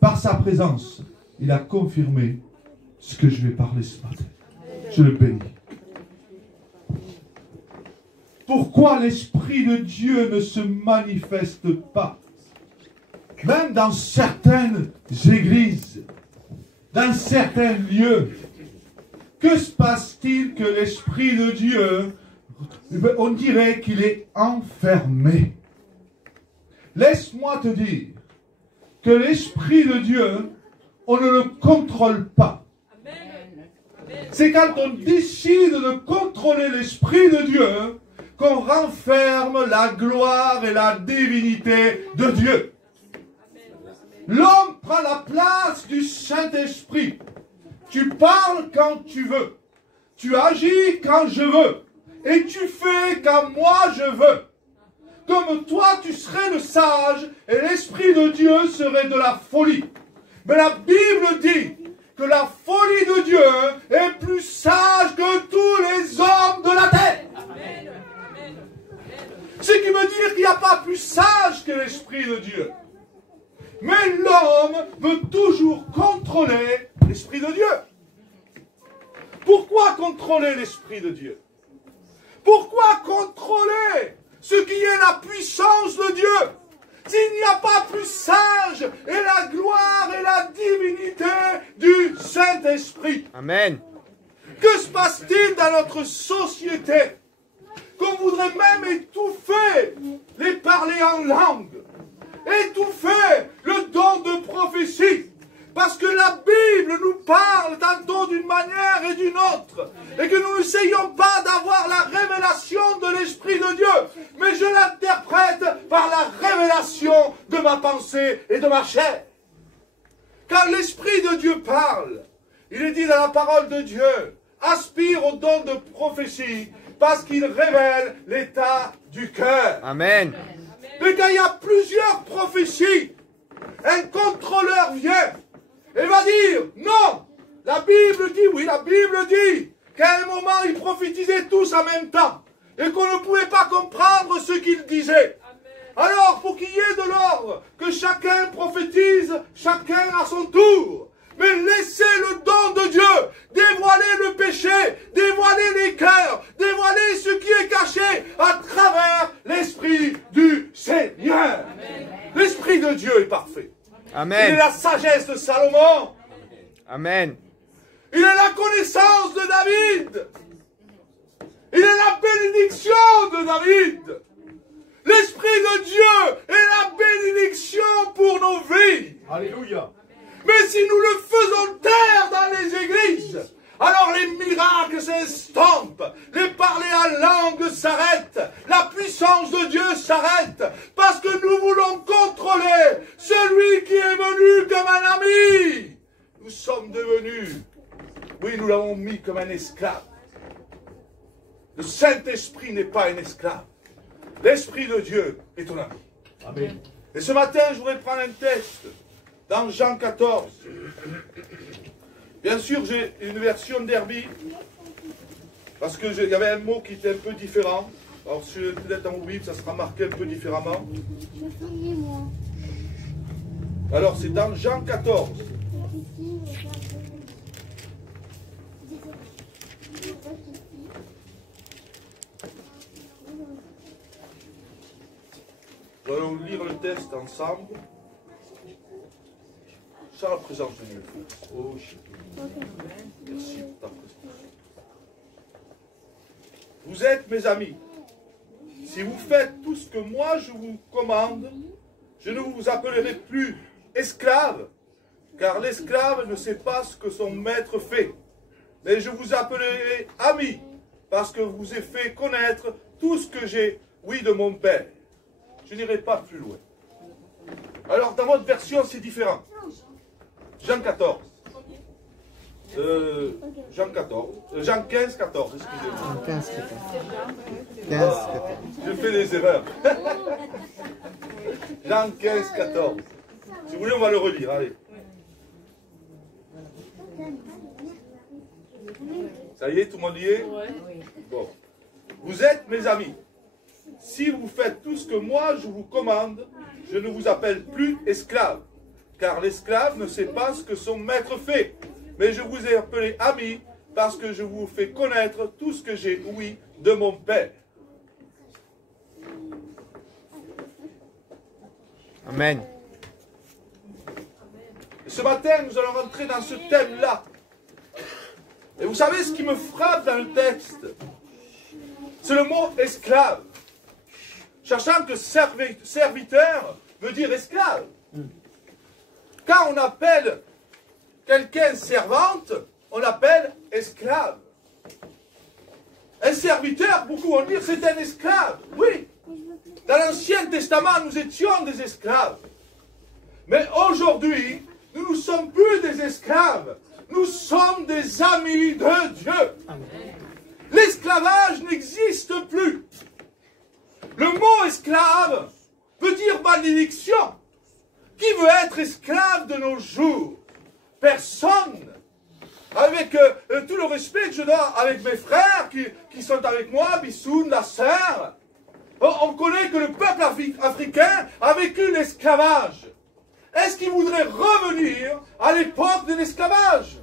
par sa présence, il a confirmé ce que je vais parler ce matin. Je le bénis. Pourquoi l'Esprit de Dieu ne se manifeste pas? Même dans certaines églises, dans certains lieux, que se passe-t-il que l'Esprit de Dieu, on dirait qu'il est enfermé? Laisse-moi te dire que l'Esprit de Dieu, on ne le contrôle pas. C'est quand on décide de contrôler l'Esprit de Dieu qu'on renferme la gloire et la divinité de Dieu. L'homme prend la place du Saint-Esprit. Tu parles quand tu veux. Tu agis quand je veux. Et tu fais quand moi je veux. Comme toi tu serais le sage et l'Esprit de Dieu serait de la folie. Mais la Bible dit que la folie de Dieu est plus sage que tous les hommes de la terre. Ce qui veut dire qu'il n'y a pas plus sage que l'Esprit de Dieu. Mais l'homme veut toujours contrôler l'Esprit de Dieu. Pourquoi contrôler l'Esprit de Dieu? Pourquoi contrôler ce qui est la puissance de Dieu? S'il n'y a pas plus sage et la gloire et la divinité du Saint-Esprit. Amen. Que se passe-t-il dans notre société? Qu'on voudrait même étouffer les parler en langue, étouffer le don de prophétie. Parce que la Bible nous parle tantôt d'une manière et d'une autre. Et que nous n'essayons pas d'avoir la révélation de l'Esprit de Dieu. Mais je l'interprète par la révélation de ma pensée et de ma chair. Quand l'Esprit de Dieu parle, il est dit dans la parole de Dieu, aspire au don de prophétie parce qu'il révèle l'état du cœur. Amen. Mais quand il y a plusieurs prophéties, un contrôleur vient et va dire, non, la Bible dit, oui, la Bible dit qu'à un moment, ils prophétisaient tous en même temps et qu'on ne pouvait pas comprendre ce qu'ils disaient. Alors, pour qu'il y ait de l'ordre, que chacun prophétise, chacun à son tour. Mais laissez le don de Dieu dévoiler le péché, dévoiler les cœurs, dévoiler ce qui est caché à travers l'Esprit du Seigneur. L'Esprit de Dieu est parfait. Amen. Il est la sagesse de Salomon. Amen. Il est la connaissance de David. Il est la bénédiction de David. L'Esprit de Dieu est la bénédiction pour nos vies. Alléluia. Mais si nous le faisons taire dans les églises, alors les miracles s'estompent, les parler en langue s'arrêtent, la puissance de Dieu s'arrête, parce que nous voulons contrôler celui qui est venu comme un ami. Nous sommes devenus, oui, nous l'avons mis comme un esclave. Le Saint-Esprit n'est pas un esclave. L'Esprit de Dieu est ton ami. Amen. Et ce matin, je voudrais prendre un texte dans Jean 14. Bien sûr, j'ai une version d'Herbie, parce qu'il y avait un mot qui était un peu différent. Alors, si peut-être en Bible, ça sera marqué un peu différemment. Alors, c'est dans Jean 14. Nous allons lire le texte ensemble. Sans la présence de Dieu. Oh, merci pour ta présence. Vous êtes mes amis. Si vous faites tout ce que moi je vous commande, je ne vous appellerai plus esclave, car l'esclave ne sait pas ce que son maître fait. Mais je vous appellerai amis, parce que je vous ai fait connaître tout ce que j'ai, oui, de mon Père. Je n'irai pas plus loin. Alors, dans votre version, c'est différent. Jean 14. Jean 15, 14, excusez-moi. 15, 14. Je fais des erreurs. Jean 15, 14. Si vous voulez, on va le relire. Allez. Ça y est, tout le monde y est? Bon. Vous êtes mes amis. Si vous faites tout ce que moi je vous commande, je ne vous appelle plus esclave, car l'esclave ne sait pas ce que son maître fait. Mais je vous ai appelé amis, parce que je vous fais connaître tout ce que j'ai ouï de mon Père. Amen. Ce matin, nous allons rentrer dans ce thème-là. Et vous savez ce qui me frappe dans le texte? C'est le mot esclave. Sachant que serviteur veut dire esclave. Quand on appelle quelqu'un servante, on l'appelle esclave. Un serviteur, beaucoup vont dire, c'est un esclave. Oui. Dans l'Ancien Testament, nous étions des esclaves. Mais aujourd'hui, nous ne sommes plus des esclaves. Nous sommes des amis de Dieu. L'esclavage n'existe plus. Le mot esclave veut dire malédiction. Qui veut être esclave de nos jours? Personne. Avec tout le respect que je dois avec mes frères qui sont avec moi, Bissoun, la sœur, on connaît que le peuple africain a vécu l'esclavage. Est-ce qu'il voudrait revenir à l'époque de l'esclavage?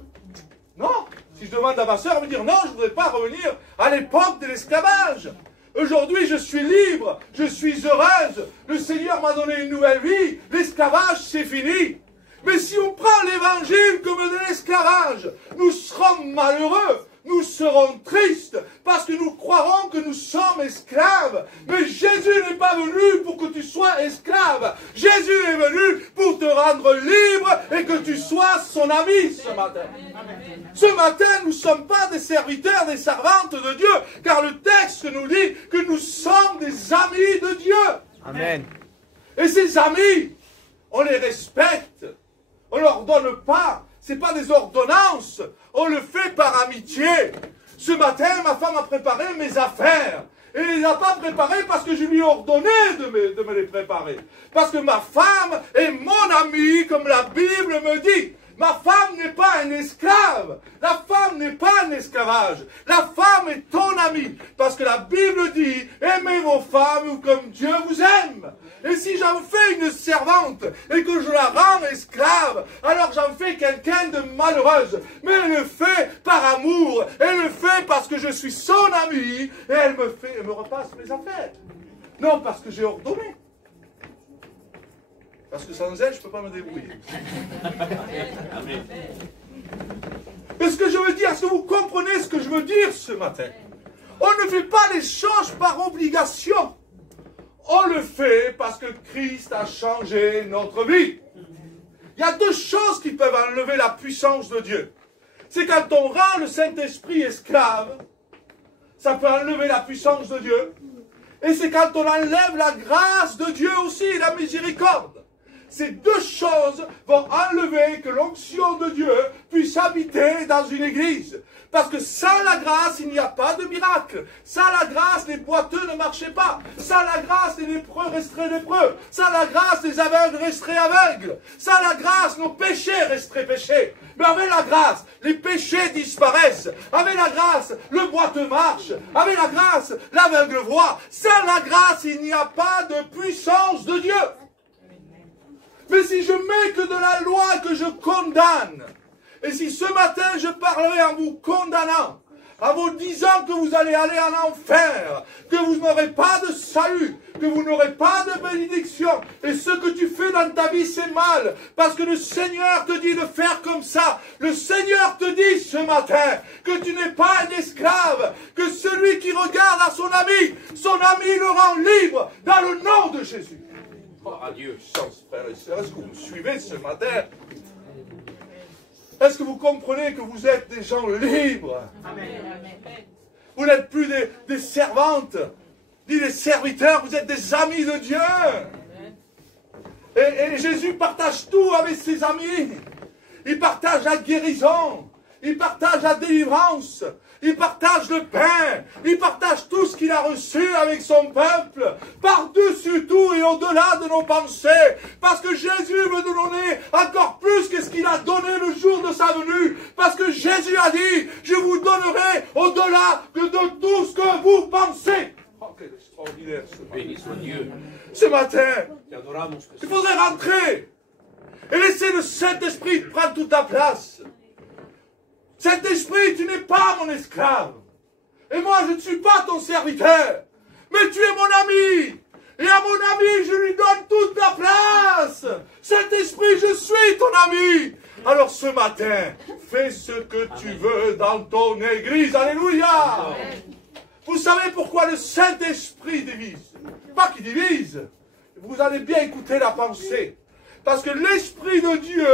Non. Si je demande à ma sœur, elle va me dire non, je ne voudrais pas revenir à l'époque de l'esclavage. Aujourd'hui, je suis libre, je suis heureuse, le Seigneur m'a donné une nouvelle vie, l'esclavage, c'est fini. Mais si on prend l'évangile comme de l'esclavage, nous serons malheureux, nous serons tristes, parce que nous croirons que nous sommes esclaves. Mais Jésus n'est pas venu pour que tu sois esclave. Jésus est venu pour te rendre libre et que tu sois son ami ce matin. Ce matin, nous ne sommes pas des serviteurs, des servantes de Dieu, car le texte nous dit que nous sommes des amis de Dieu. Amen. Et ces amis, on les respecte. On ne leur donne pas. Ce n'est pas des ordonnances. On le fait par amitié. Ce matin, ma femme a préparé mes affaires. Et elle ne les a pas préparées parce que je lui ai ordonné de me les préparer. Parce que ma femme est mon amie, comme la Bible me dit. Ma femme n'est pas un esclave. La femme n'est pas un esclavage. La femme est ton amie. Parce que la Bible dit, aimez vos femmes comme Dieu vous aime. Et si j'en fais une servante et que je la rends esclave, alors j'en fais quelqu'un de malheureuse. Mais elle le fait par amour. Elle le fait parce que je suis son amie. Et elle me repasse mes affaires. Non, parce que j'ai ordonné. Parce que sans elle, je ne peux pas me débrouiller. Mais ce que je veux dire, est-ce que vous comprenez ce que je veux dire ce matin? On ne fait pas les choses par obligation. On le fait parce que Christ a changé notre vie. Il y a deux choses qui peuvent enlever la puissance de Dieu. C'est quand on rend le Saint-Esprit esclave, ça peut enlever la puissance de Dieu. Et c'est quand on enlève la grâce de Dieu aussi, la miséricorde. Ces deux choses vont enlever que l'onction de Dieu puisse habiter dans une église. Parce que sans la grâce, il n'y a pas de miracle. Sans la grâce, les boiteux ne marchaient pas. Sans la grâce, les lépreux resteraient lépreux. Sans la grâce, les aveugles resteraient aveugles. Sans la grâce, nos péchés resteraient péchés. Mais avec la grâce, les péchés disparaissent. Avec la grâce, le boiteux marche. Avec la grâce, l'aveugle voit. Sans la grâce, il n'y a pas de puissance de Dieu. Mais si je mets que de la loi que je condamne, et si ce matin je parlerai en vous condamnant, en vous disant que vous allez aller en enfer, que vous n'aurez pas de salut, que vous n'aurez pas de bénédiction, et ce que tu fais dans ta vie c'est mal, parce que le Seigneur te dit de faire comme ça. Le Seigneur te dit ce matin que tu n'es pas un esclave, que celui qui regarde à son ami le rend libre dans le nom de Jésus. À Dieu, chance, frères et sœurs, est-ce que vous me suivez ce matin? Est-ce que vous comprenez que vous êtes des gens libres? Amen. Vous n'êtes plus des servantes, ni des serviteurs, vous êtes des amis de Dieu. Et Jésus partage tout avec ses amis. Il partage la guérison, il partage la délivrance, il partage le pain, il partage tout ce qu'il a reçu avec son peuple, par-dessus tout et au-delà de nos pensées, parce que Jésus veut nous donner encore plus que ce qu'il a donné le jour de sa venue, parce que Jésus a dit, je vous donnerai au-delà de tout ce que vous pensez. Oh, quel extraordinaire ce matin. Béni soit Dieu. Ce matin, il faudrait rentrer. Et laisser le Saint-Esprit prendre toute ta place. Saint-Esprit, tu n'es pas mon esclave. Et moi, je ne suis pas ton serviteur. Mais tu es mon ami. Et à mon ami, je lui donne toute la place. Saint-Esprit, je suis ton ami. Alors ce matin, fais ce que tu veux dans ton église. Alléluia. Amen. Vous savez pourquoi le Saint-Esprit divise? Pas qu'il divise. Vous allez bien écouter la pensée. Parce que l'Esprit de Dieu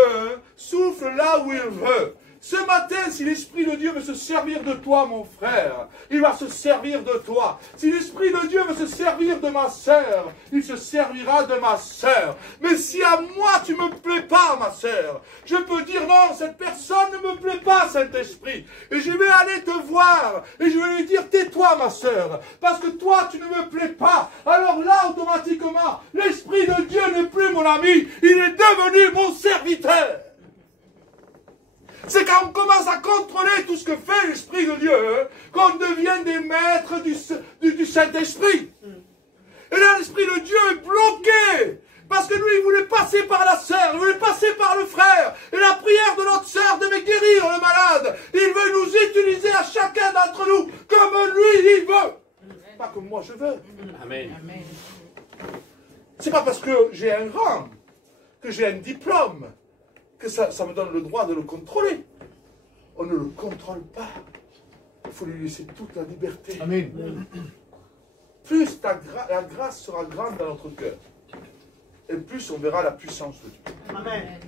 souffle là où il veut. Ce matin, si l'Esprit de Dieu veut se servir de toi, mon frère, il va se servir de toi. Si l'Esprit de Dieu veut se servir de ma sœur, il se servira de ma sœur. Mais si à moi tu ne me plais pas, ma sœur, je peux dire non, cette personne ne me plaît pas, Saint-Esprit. Et je vais aller te voir et je vais lui dire, tais-toi, ma sœur, parce que toi, tu ne me plais pas. Alors là, automatiquement, l'Esprit de Dieu n'est plus mon ami, il est devenu mon serviteur. C'est quand on commence à contrôler tout ce que fait l'Esprit de Dieu, qu'on devient des maîtres du Saint-Esprit. Et là, l'Esprit de Dieu est bloqué. Parce que lui, il voulait passer par la sœur, il voulait passer par le frère. Et la prière de notre sœur devait guérir le malade. Il veut nous utiliser à chacun d'entre nous comme lui, il veut. Pas comme moi, je veux. Amen. C'est pas parce que j'ai un rang, que j'ai un diplôme, que ça me donne le droit de le contrôler. On ne le contrôle pas. Il faut lui laisser toute la liberté. Amen. Plus la grâce sera grande dans notre cœur, et plus on verra la puissance de Dieu. Amen.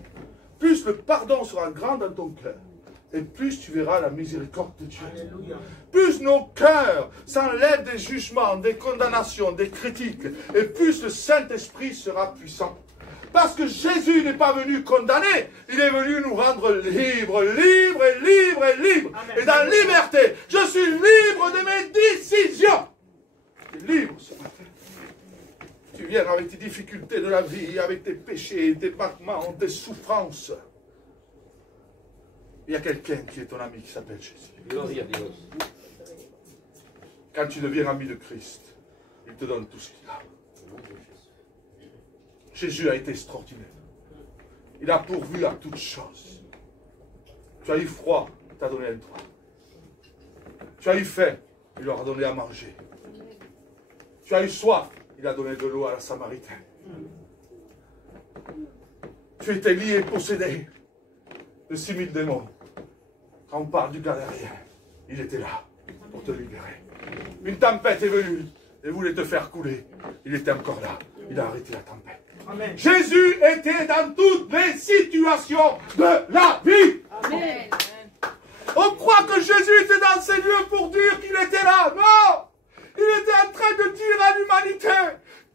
Plus le pardon sera grand dans ton cœur, et plus tu verras la miséricorde de Dieu. Alléluia. Plus nos cœurs s'enlèvent des jugements, des condamnations, des critiques, et plus le Saint-Esprit sera puissant. Parce que Jésus n'est pas venu condamner, il est venu nous rendre libres, libres et libres et libres. Amen. Et dans la liberté, je suis libre de mes décisions. Tu es libre ce matin. Tu viens avec tes difficultés de la vie, avec tes péchés, tes battements, tes souffrances. Il y a quelqu'un qui est ton ami qui s'appelle Jésus. Gloria a Dios. Quand tu deviens ami de Christ, il te donne tout ce qu'il a. Jésus a été extraordinaire. Il a pourvu à toutes choses. Tu as eu froid, il t'a donné un toit. Tu as eu faim, il leur a donné à manger. Tu as eu soif, il a donné de l'eau à la Samaritaine. Tu étais lié et possédé de 6000 démons. Quand on parle du Galérien, il était là pour te libérer. Une tempête est venue et voulait te faire couler. Il était encore là. Il a arrêté la tempête. Amen. Jésus était dans toutes les situations de la vie. Amen. On croit que Jésus était dans ces lieux pour dire qu'il était là. Non! Il était en train de dire à l'humanité,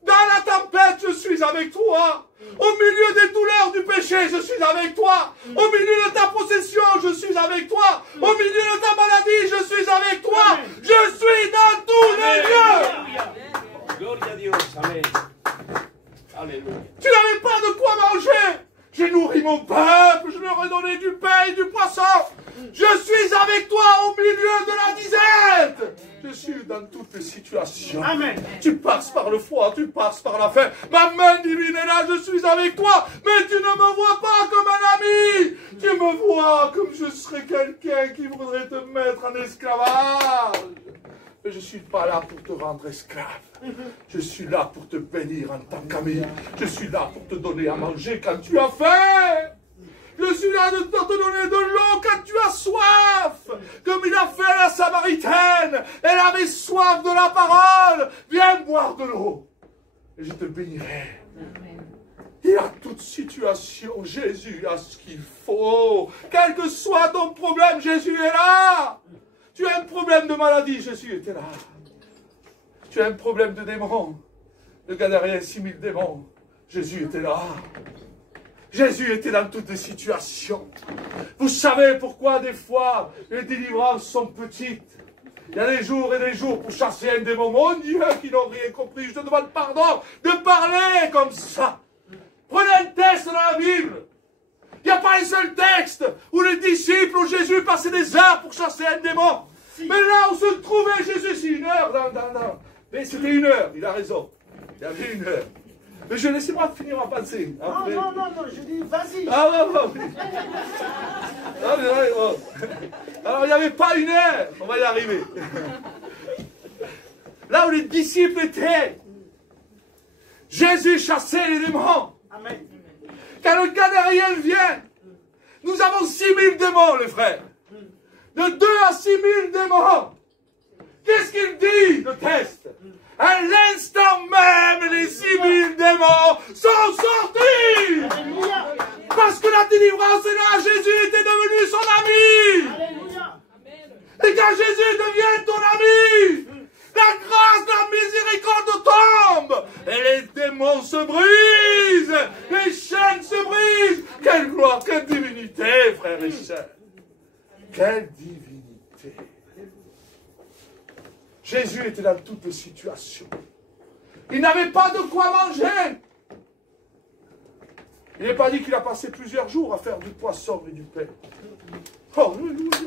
dans la tempête, je suis avec toi. Au milieu des douleurs du péché, je suis avec toi. Au milieu de ta possession, je suis avec toi. Au milieu de ta maladie, je suis avec toi. Je suis dans tous les lieux. Gloria a Dios. Amen. Alléluia. Tu n'avais pas de quoi manger. J'ai nourri mon peuple, je leur ai donné du pain et du poisson. Je suis avec toi au milieu de la disette. Je suis dans toutes les situations. Amen. Tu passes par le froid, tu passes par la faim. Ma main divine est là, je suis avec toi. Mais tu ne me vois pas comme un ami. Tu me vois comme je serais quelqu'un qui voudrait te mettre en esclavage. Mais je ne suis pas là pour te rendre esclave. Je suis là pour te bénir en tant qu'ami. Je suis là pour te donner à manger quand tu as faim. Je suis là de te donner de l'eau quand tu as soif. Comme il a fait à la Samaritaine. Elle avait soif de la parole. Viens boire de l'eau. Et je te bénirai. Et à toute situation, Jésus a ce qu'il faut. Quel que soit ton problème, Jésus est là. Tu as un problème de maladie, Jésus était là. Tu as un problème de démons. Le Galérien, 6000 démons. Jésus était là. Jésus était dans toutes les situations. Vous savez pourquoi des fois les délivrances sont petites. Il y a des jours et des jours pour chasser un démon. Mon Dieu, qui n'ont rien compris. Je te demande pardon de parler comme ça. Prenez un texte dans la Bible. Il n'y a pas un seul texte où les disciples, où Jésus passait des heures pour chasser un démon. Si. Mais là où se trouvait Jésus, c'est 1 heure. Mais c'était 1 heure, il a raison. Il y avait 1 heure. Mais laissez-moi finir ma pensée. Non, je dis vas-y. Ah ouais. Ah, mais ouais, bon. Alors, il n'y avait pas une heure. On va y arriver. Là où les disciples étaient, Jésus chassait les démons. Amen. Quand le Gadariel vient, nous avons 6000 démons, les frères. De 2 à 6000 démons. Qu'est-ce qu'il dit, le test? À l'instant même, les 6000 démons sont sortis. Alléluia. Parce que la délivrance est là. Jésus était devenu son ami. Alléluia. Et quand Jésus devient ton ami, la grâce, la miséricorde tombe. Et les démons se brisent. Les chaînes se brisent. Quelle gloire, quelle divinité, frères et sœurs. Quelle divinité. Jésus était dans toutes les situations. Il n'avait pas de quoi manger. Il n'est pas dit qu'il a passé plusieurs jours à faire du poisson et du pain. Oh,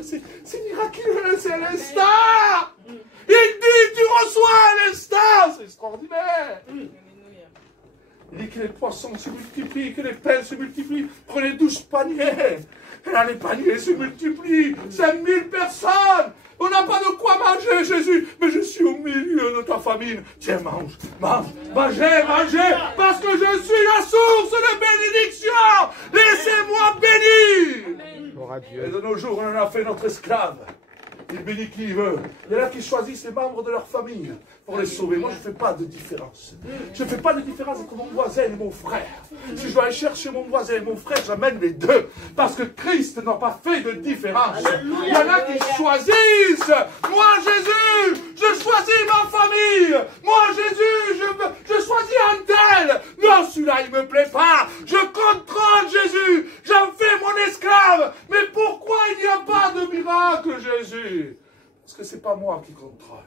c'est miraculeux, c'est l'instant. Il dit, tu reçois à l'instant. C'est extraordinaire. Il dit que les poissons se multiplient, que les pains se multiplient. Prenez 12 paniers. Et là, les paniers se multiplient. 5000 personnes. On n'a pas de quoi manger, Jésus. Mais je suis au milieu de ta famine. Tiens, mange, mangez. Parce que je suis la source de bénédiction. Laissez-moi bénir. Et de nos jours, on en a fait notre esclave. Il bénit qui il veut. Il y en a qui choisissent les membres de leur famille pour les sauver. Moi, je ne fais pas de différence. Je ne fais pas de différence entre mon voisin et mon frère. Si je dois aller chercher mon voisin et mon frère, j'amène les deux. Parce que Christ n'a pas fait de différence. Il y en a qui choisissent. Moi, Jésus, je choisis ma famille. Moi, Jésus, je choisis un tel. Non, celui-là, il ne me plaît pas. Je contrôle Jésus. J'en fais mon esclave. Mais pourquoi il n'y a pas de miracle, Jésus? Parce que ce n'est pas moi qui contrôle.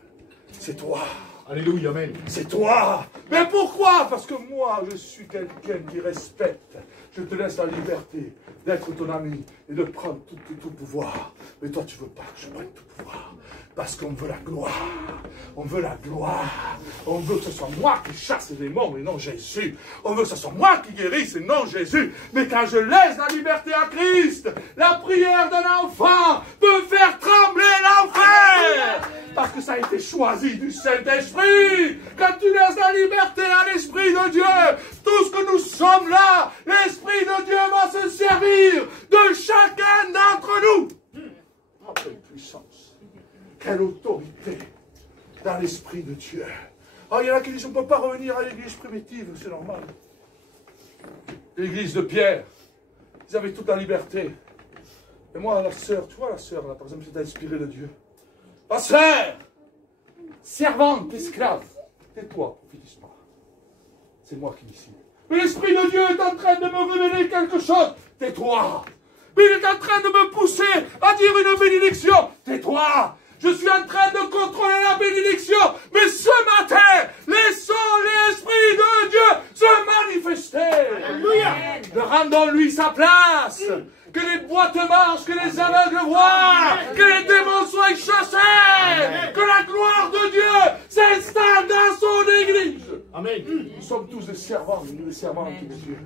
C'est toi. Alléluia, amen. C'est toi. Mais pourquoi? Parce que moi, je suis quelqu'un qui respecte. Je te laisse la liberté d'être ton ami et de prendre tout pouvoir. Mais toi, tu ne veux pas que je prenne tout pouvoir. Parce qu'on veut la gloire. On veut la gloire. On veut que ce soit moi qui chasse les démons et non Jésus. On veut que ce soit moi qui guérisse et non Jésus. Mais quand je laisse la liberté à Christ, la prière d'un enfant peut faire trembler l'enfer. Parce que ça a été choisi du Saint-Esprit. Quand tu laisses la liberté à l'Esprit de Dieu, tout ce que nous sommes là, l'Esprit de Dieu va se servir de chacun d'entre nous. Oh, quelle puissance. Quelle autorité dans l'Esprit de Dieu. Oh, il y en a qui disent, on ne peut pas revenir à l'église primitive, c'est normal. L'église de Pierre, ils avaient toute la liberté. Et moi, la sœur, tu vois la sœur, là, par exemple, j'étais inspiré de Dieu. La sœur, servante, esclave, tais-toi, prophétise pas. C'est moi qui décide. Mais l'Esprit de Dieu est en train de me révéler quelque chose. Tais-toi. Mais il est en train de me pousser à dire une bénédiction. Tais-toi. Je suis en train de contrôler la bénédiction. Mais ce matin, laissons l'Esprit de Dieu se manifester. Alléluia. Rendons-lui sa place. Que les boîtes marchent, que les aveugles voient, que les démons soient chassés, que la gloire de Dieu s'installe dans son église. Amen. Nous sommes tous des servants, des servantes de Dieu.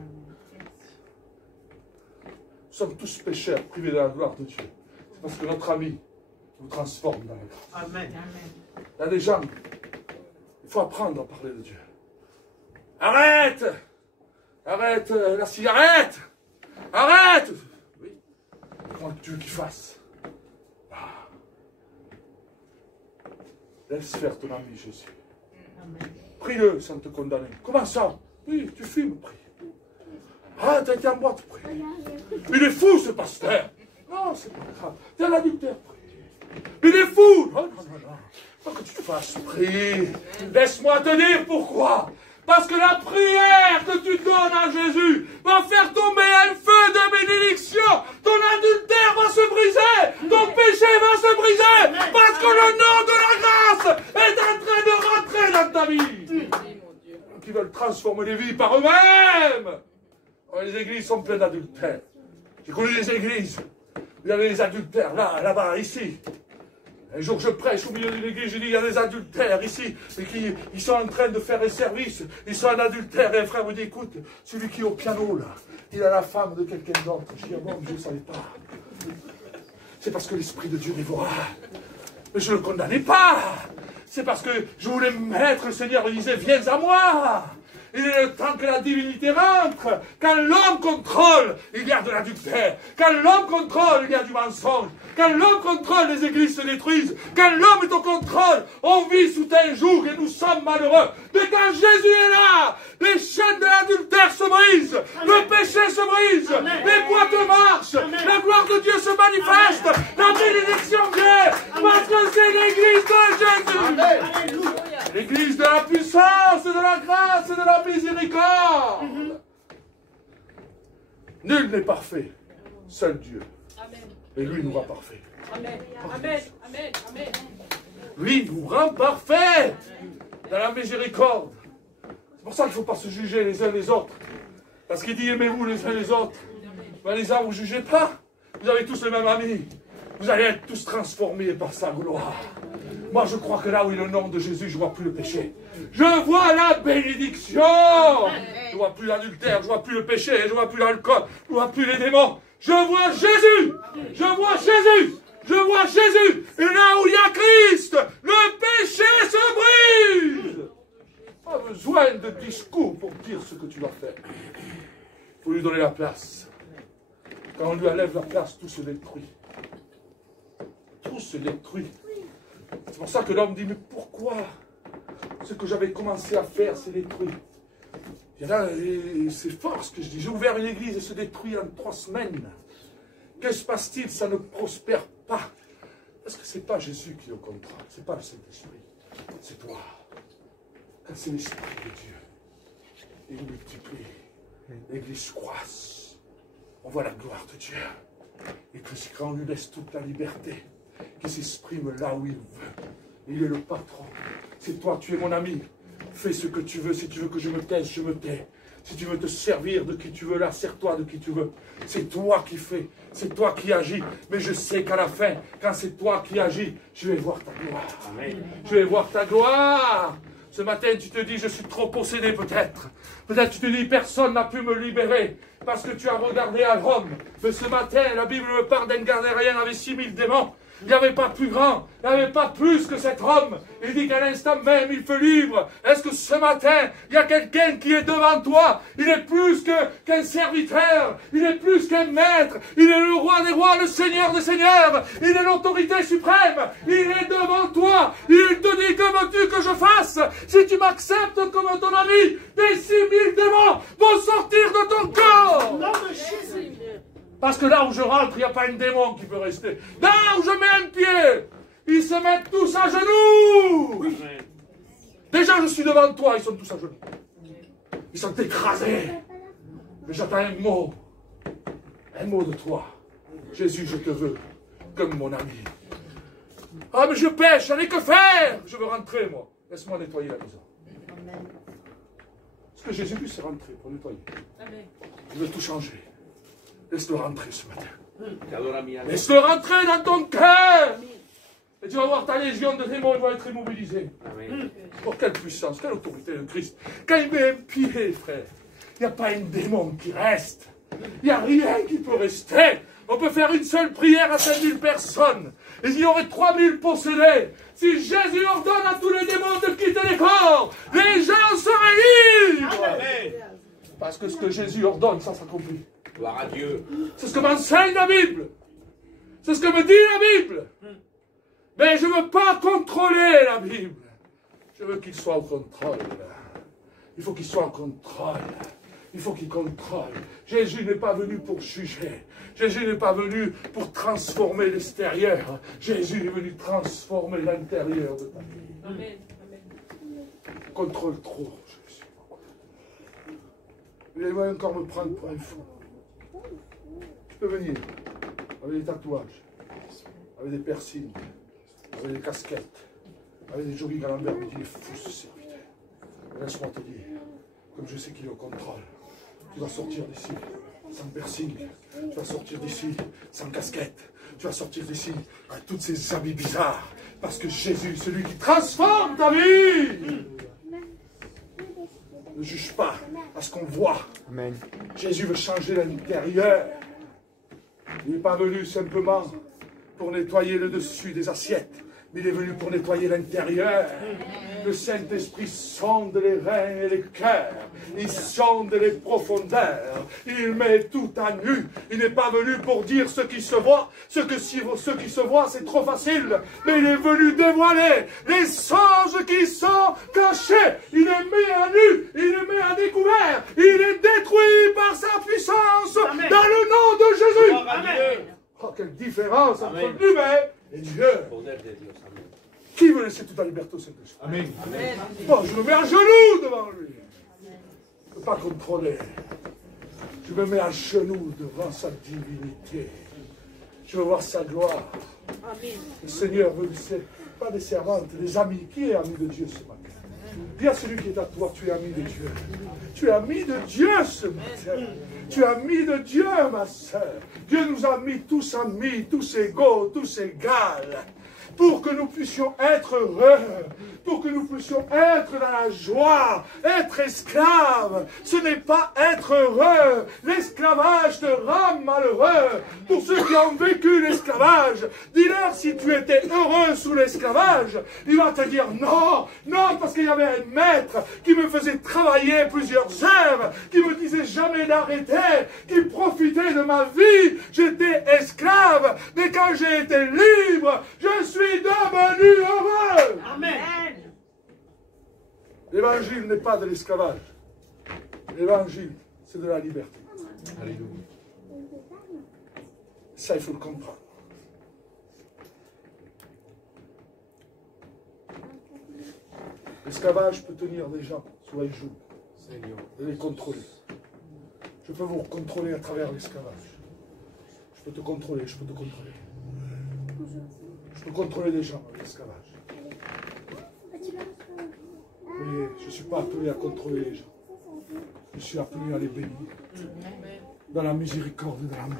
Nous sommes tous pécheurs, privés de la gloire de Dieu. C'est parce que notre ami nous transforme dans la grâce. Amen. Il y a des gens, il faut apprendre à parler de Dieu. Arrête! Arrête la cigarette! Arrête! Oui. Comment tu veux qu'il fasse? Ah. Laisse faire ton ami Jésus. Prie-le sans te condamner. Comment ça? Oui, tu fumes, prie. Ah, t'as été en boîte, prie. Il est fou, ce pasteur. Non, c'est pas grave. T'es un adultère, prie. Il est fou. Non, non, non, non. Pas que tu te fasses, prie. Laisse-moi te dire pourquoi. Parce que la prière que tu donnes à Jésus va faire tomber un feu de bénédiction. Ton adultère va se briser. Ton péché va se briser. Parce que le nom de la grâce est en train de rentrer dans ta vie. Qui veulent transformer les vies par eux-mêmes. Les églises sont pleines d'adultères. J'ai connu des églises. Il y avait des adultères là, là-bas, ici. Un jour, je prêche au milieu de l'église, je dis, il y a des adultères ici, et ils sont en train de faire des services, ils sont en adultère, et un frère me dit, écoute, celui qui est au piano, là, il a la femme de quelqu'un d'autre. Je dis, ah bon, je ne savais pas. C'est parce que l'Esprit de Dieu dévora. Mais je ne le condamnais pas. C'est parce que je voulais mettre, le Seigneur me disait, viens à moi. Il est le temps que la divinité rentre. Quand l'homme contrôle, il y a de l'adultère. Quand l'homme contrôle, il y a du mensonge. Quand l'homme contrôle, les églises se détruisent. Quand l'homme est au contrôle, on vit sous un joug et nous sommes malheureux. Mais quand Jésus est là, les chaînes de l'adultère se brisent. Le péché se brise. Les boîtes marchent. La gloire de Dieu se manifeste. La bénédiction vient. Parce que c'est l'église de Jésus. L'église de la puissance, de la grâce et de la miséricorde. Nul n'est parfait. Seul Dieu. Et lui nous rend parfait. Amen. Amen. Amen. Amen. Lui nous rend parfait dans la miséricorde. C'est pour ça qu'il ne faut pas se juger les uns les autres. Parce qu'il dit aimez-vous les uns les autres. Ben, les uns, vous ne jugez pas. Vous avez tous le même ami. Vous allez être tous transformés par sa gloire. Moi, je crois que là où est le nom de Jésus, je ne vois plus le péché. Je vois la bénédiction. Je ne vois plus l'adultère, je ne vois plus le péché, je ne vois plus l'alcool, je ne vois plus les démons. Je vois Jésus. Je vois Jésus. Je vois Jésus. Et là où il y a Christ, le péché se brise. Pas besoin de discours pour dire ce que tu vas faire. Il faut lui donner la place. Quand on lui enlève la place, tout se détruit. Tout se détruit. C'est pour ça que l'homme dit, mais pourquoi ce que j'avais commencé à faire s'est détruit? Et là, c'est fort ce que je dis. J'ai ouvert une église et se détruit en 3 semaines. Que se passe-t-il? Ça ne prospère pas. Parce que ce n'est pas Jésus qui est au contrôle. Ce n'est pas le Saint-Esprit. C'est toi. Quand c'est l'Esprit de Dieu, il multiplie. L'église croisse. On voit la gloire de Dieu. Et que quand on lui laisse toute la liberté, qui s'exprime là où il veut. Il est le patron. C'est toi, tu es mon ami. Fais ce que tu veux. Si tu veux que je me taise, je me tais. Si tu veux te servir de qui tu veux, là, sers-toi de qui tu veux. C'est toi qui fais. C'est toi qui agis. Mais je sais qu'à la fin, quand c'est toi qui agis, je vais voir ta gloire. Amen. Je vais voir ta gloire. Ce matin, tu te dis, je suis trop possédé peut-être. Peut-être tu te dis, personne n'a pu me libérer parce que tu as regardé à Rome. Mais ce matin, la Bible me parle d'un Gadaréen avec 6000 démons. Il n'y avait pas plus grand, il n'y avait pas plus que cet homme. Il dit qu'à l'instant même, il fait libre. Est-ce que ce matin, il y a quelqu'un qui est devant toi? Il est plus qu'un serviteur, il est plus qu'un maître. Il est le roi des rois, le seigneur des seigneurs. Il est l'autorité suprême. Il est devant toi. Il te dit, que veux-tu que je fasse? Si tu m'acceptes comme ton ami, des 6000 démons vont sortir de ton corps. Nom de Jésus. Parce que là où je rentre, il n'y a pas un démon qui peut rester. Là où je mets un pied, ils se mettent tous à genoux. Oui. Déjà, je suis devant toi, ils sont tous à genoux. Ils sont écrasés. Mais j'attends un mot de toi. Jésus, je te veux comme mon ami. Ah, mais je pêche, j'en ai que faire. Je veux rentrer, moi. Laisse-moi nettoyer la maison. Ce que Jésus, c'est rentrer pour nettoyer. Je veux tout changer. Laisse-le rentrer ce matin. Laisse-le rentrer dans ton cœur. Et tu vas voir ta légion de démons, elle va être immobilisée. Pour quelle puissance, quelle autorité de Christ. Quand il met un pied, frère, il n'y a pas un démon qui reste. Il n'y a rien qui peut rester. On peut faire une seule prière à 5000 personnes. Et il y aurait 3000 possédés. Si Jésus ordonne à tous les démons de quitter les corps, les gens seraient libres. Amen. Parce que ce que Jésus ordonne, ça s'accomplit. Gloire à Dieu. C'est ce que m'enseigne la Bible. C'est ce que me dit la Bible. Mais je ne veux pas contrôler la Bible. Je veux qu'il soit au contrôle. Il faut qu'il soit au contrôle. Il faut qu'il contrôle. Jésus n'est pas venu pour juger. Jésus n'est pas venu pour transformer l'extérieur. Jésus est venu transformer l'intérieur de ta vie. Amen. Contrôle trop, Jésus. Il va encore me prendre pour un fou. Tu peux venir avec des tatouages, avec des piercings, avec des casquettes, avec des jogging à l'envers, mais il est fou ce serviteur. Laisse-moi te dire, comme je sais qu'il est au contrôle, tu vas sortir d'ici sans piercing. Tu vas sortir d'ici sans casquette. Tu vas sortir d'ici avec toutes ces habits bizarres. Parce que Jésus, celui qui transforme ta vie. Ne juge pas à ce qu'on voit. Amen. Jésus veut changer l'intérieur. Il n'est pas venu simplement pour nettoyer le dessus des assiettes, mais il est venu pour nettoyer l'intérieur. Le Saint-Esprit sonde les reins et les cœurs. Il sonde les profondeurs. Il met tout à nu. Il n'est pas venu pour dire ce qui se voit. Ce qui se voit, c'est trop facile. Mais il est venu dévoiler les songes qui sont cachés. Il est mis à nu. Il est mis à découvert. Il est détruit par sa puissance. Amen. Dans le nom de Jésus. Amen. Oh, quelle différence entre l'humain et Dieu. Qui veut laisser toute la liberté au Saint-Esprit? Amen. Bon, je me mets à genoux devant lui. Je ne peux pas contrôler. Je me mets à genoux devant sa divinité. Je veux voir sa gloire. Amen. Le Seigneur veut pas des servantes, des amis. Qui est ami de Dieu ce matin? Dis à celui qui est à toi, tu es ami de Dieu. Tu es ami de Dieu ce matin. Tu es ami de Dieu, ma soeur. Dieu nous a mis tous amis, tous égaux, tous égales. Pour que nous puissions être heureux, pour que nous puissions être dans la joie, être esclaves. Ce n'est pas être heureux. L'esclavage te rend malheureux. Pour ceux qui ont vécu l'esclavage, dis-leur si tu étais heureux sous l'esclavage, il va te dire non, non, parce qu'il y avait un maître qui me faisait travailler plusieurs heures, qui me disait jamais d'arrêter, qui profitait de ma vie. J'étais esclave, mais quand j'ai été libre, je suis devenu heureux. Amen. L'évangile n'est pas de l'esclavage. L'évangile, c'est de la liberté. Alléluia. Ça, il faut le comprendre. L'esclavage peut tenir des gens sous les joues et les contrôler. Je peux vous contrôler à travers l'esclavage. Je peux te contrôler, je peux te contrôler. Je peux contrôler les gens avec l'esclavage. Mais je ne suis pas appelé à contrôler les gens. Je suis appelé à les bénir. Dans la miséricorde de la main.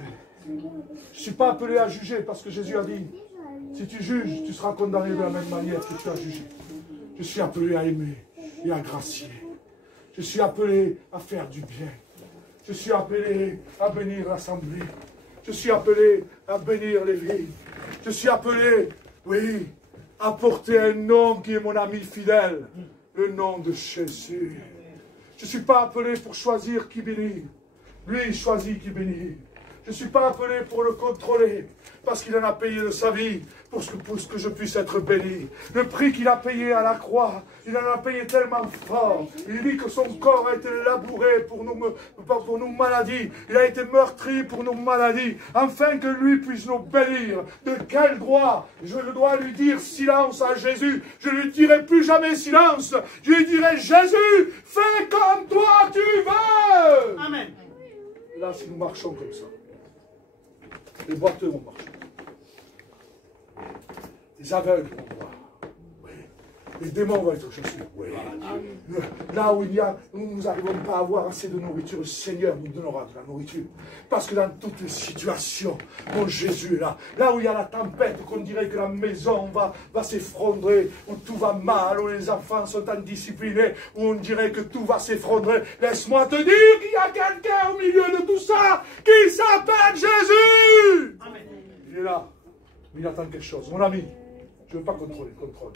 Je ne suis pas appelé à juger parce que Jésus a dit, si tu juges, tu seras condamné de la même manière que tu as jugé. Je suis appelé à aimer et à gracier. Je suis appelé à faire du bien. Je suis appelé à bénir l'assemblée. Je suis appelé à bénir les vies. Je suis appelé, oui, à porter un nom qui est mon ami fidèle. Le nom de Jésus. Je ne suis pas appelé pour choisir qui bénir. Lui, il choisit qui bénir. Je ne suis pas appelé pour le contrôler, parce qu'il en a payé de sa vie, pour que je puisse être béni. Le prix qu'il a payé à la croix, il en a payé tellement fort. Il dit que son corps a été labouré pour nos maladies. Il a été meurtri pour nos maladies, afin que lui puisse nous bénir. De quel droit je dois lui dire silence à Jésus? Je ne lui dirai plus jamais silence. Je lui dirai, Jésus, fais comme toi tu veux. Amen. Là, si nous marchons comme ça, les boiteux vont marcher. Les aveugles vont voir. Oui. Les démons vont être chassés. Oui. Là où nous n'arrivons pas à avoir assez de nourriture, le Seigneur nous donnera de la nourriture. Parce que dans toutes les situations, mon Jésus est là. Là où il y a la tempête, qu'on dirait que la maison va s'effondrer, où tout va mal, où les enfants sont indisciplinés, où on dirait que tout va s'effondrer. Laisse-moi te dire qu'il y a quelqu'un au milieu de tout ça qui s'appelle Jésus. Amen. Il est là. Mais il attend quelque chose. Mon ami, je ne veux pas contrôler. Contrôle.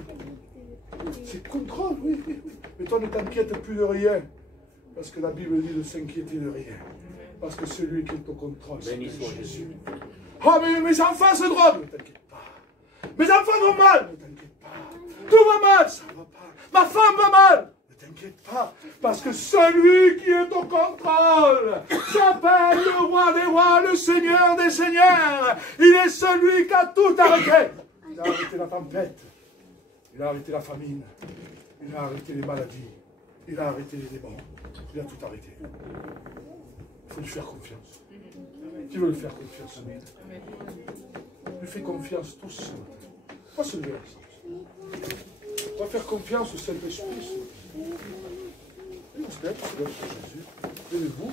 C'est contrôle, oui. Mais toi, ne t'inquiète plus de rien. Parce que la Bible dit de s'inquiéter de rien. Parce que celui qui est au contrôle, c'est Jésus. Oh, mais mes enfants se droguent. Ne t'inquiète pas. Mes enfants vont mal. Ne t'inquiète pas. Tout va mal. Ça va pas. Ma femme va mal. Ne t'inquiète pas. Parce que celui qui est au contrôle s'appelle le roi des rois, le Seigneur des seigneurs. Il est celui qui a tout arrêté. Il a arrêté la tempête. Il a arrêté la famine. Il a arrêté les maladies. Il a arrêté les démons. Il a tout arrêté. Il faut lui faire confiance. Qui veut lui faire confiance? Lui fait confiance tous. Pas se lever ensemble. On va faire confiance au Saint-Esprit. Vous êtes sur Jésus. Levez-vous.